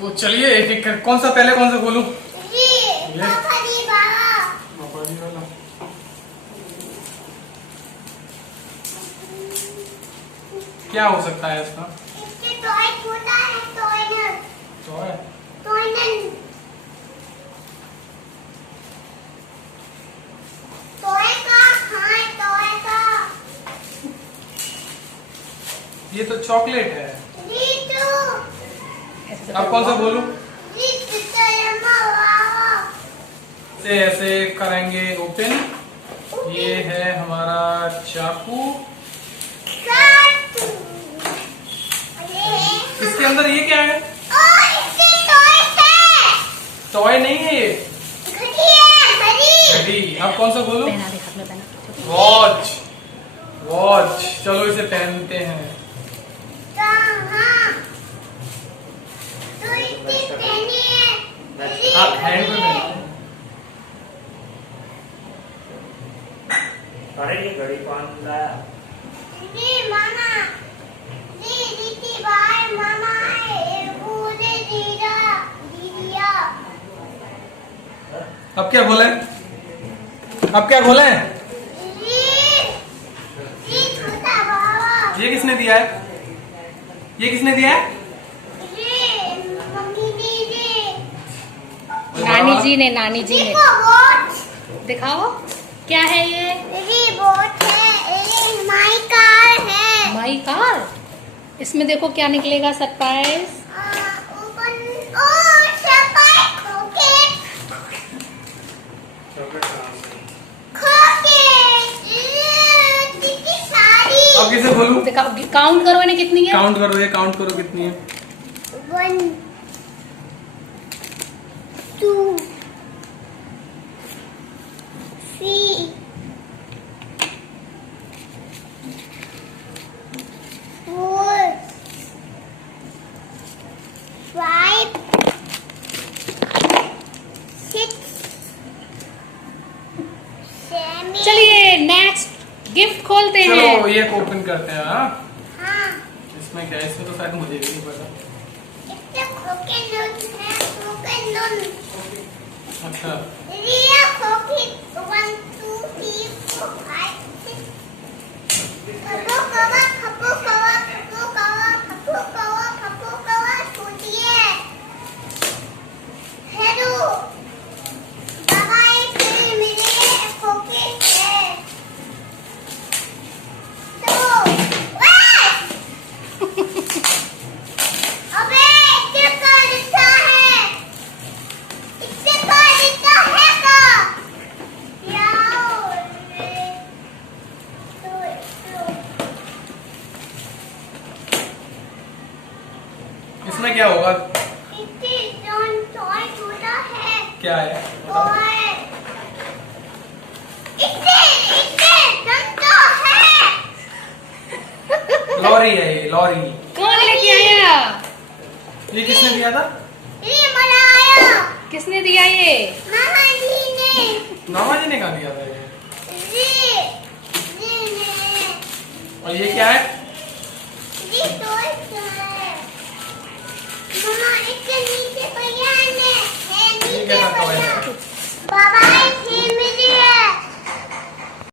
तो चलिए एक एक कर, कौन सा खोलूं? ये वाला। क्या हो सकता है इसका? इसके टॉय छोटा है, टॉय का। ये तो चॉकलेट है। अब कौन सा बोलूं? ऐसे करेंगे ओपन। ये है हमारा चाकू। इसके अंदर ये क्या है? टॉय नहीं है ये, घड़ी। अब कौन सा बोलूं? वॉच। चलो इसे पहनते हैं। आप हैंड में पहनते हैं। अरे ये घड़ी कौन लाया? अब क्या बोले? ये किसने दिया है? नानी जी ने दिखाओ क्या है ये? रिमोट है, ये माई कार है। My car. इसमें देखो क्या निकलेगा सरप्राइज। अब किसे बोलूं? काउंट करो इन्हें कितनी है। काउंट करो कितनी है। 1 2 3 4 5 6 7। चलिए नेक्स्ट गिफ्ट खोलते हैं। चलो ये ओपन करते हैं। हाँ, इसमें क्या है? इसमें तो शायद मुझे भी नहीं पता। इससे खोके नून। अच्छा, रिया खोके 1 2 3 4 5 6। खपो कवा छूटिए। हेलो बाबा, एक मिले खोके है तो अबे इससे का लिखा है का यार इसमें क्या होगा? इससे जॉन टॉय छोटा है। क्या है? टॉय इससे जॉन तो है। लॉरी है ये, लॉरी। कौन लेके आया? ये किसने दिया था? ये मला आया। किसने दिया ये? मामा जी ने। मामा जी ने कहा दिया था ये? जी ने। और ये क्या है?